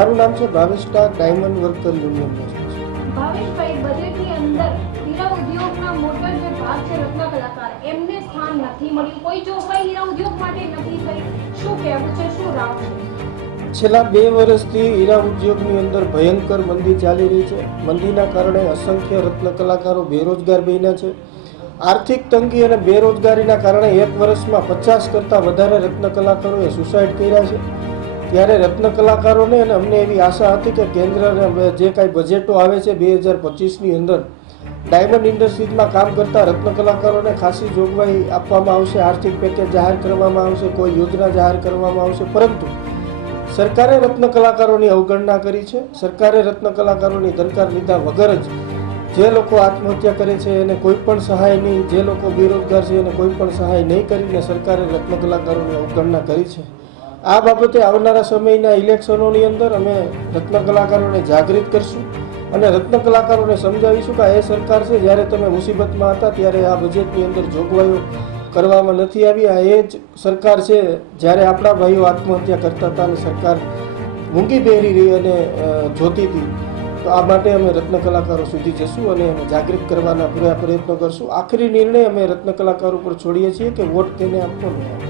મારું નામ છે ભાવેશ ટાર, ડાયમંડ વર્કર યુનિયન પ્રેસિડેન્ટ. ભાવેશભાઈ, બજેટની અંદર હીરા ઉદ્યોગના મોટા જે ભાગ છે રત્ન કલાકાર, એમને સ્થાન નથી મળ્યું. કોઈ જોગવાઈ હીરા ઉદ્યોગ માટે નથી થઈ. શું કહેવું છે, શું રાવ છે? છેલ્લા 2 વર્ષથી હીરા ઉદ્યોગની અંદર ભયંકર મંદી ચાલી રહી છે. મંદીના કારણે અસંખ્ય રત્ન કલાકારો બેરોજગાર બન્યા છે. આર્થિક તંગી અને બેરોજગારીના કારણે 1 વર્ષમાં 50 કરતાં વધારે રત્ન કલાકારોએ સુસાઇડ કર્યા છે. ત્યારે રત્ન કલાકારોને અને અમને એવી આશા હતી કે કેન્દ્રના જે કાંઈ બજેટો આવે છે 2025ની અંદર ડાયમંડ ઇન્ડસ્ટ્રીઝમાં કામ કરતા રત્ન કલાકારોને ખાસી જોગવાઈ આપવામાં આવશે, આર્થિક પેકેજ જાહેર કરવામાં આવશે, કોઈ યોજના જાહેર કરવામાં આવશે. પરંતુ સરકારે રત્ન કલાકારોની અવગણના કરી છે. સરકારે રત્ન કલાકારોની દરકાર લીધા વગર જ જે લોકો આત્મહત્યા કરે છે એને કોઈ પણ સહાય નહીં, જે લોકો બેરોજગાર છે એને કોઈ પણ સહાય નહીં કરીને સરકારે રત્ન કલાકારોની અવગણના કરી છે. આ બાબતે આવનારા સમયના ઇલેક્શનોની અંદર અમે રત્ન કલાકારોને જાગૃત કરશું અને રત્ન કલાકારોને સમજાવીશું કે એ સરકાર છે, જ્યારે તમે મુસીબતમાં હતા ત્યારે આ બજેટની અંદર જોગવાઈઓ કરવામાં નથી આવી. આ એ જ સરકાર છે જ્યારે આપણા ભાઈઓ આત્મહત્યા કરતા હતા અને સરકાર મૂંગી પહેરી રહી અને જોતી હતી. તો આ માટે અમે રત્ન કલાકારો સુધી જશું અને એને જાગૃત કરવાના પૂરા પ્રયત્નો કરશું. આખરી નિર્ણય અમે રત્ન કલાકારો પર છોડીએ છીએ કે વોટ તેને આપવો નહીં.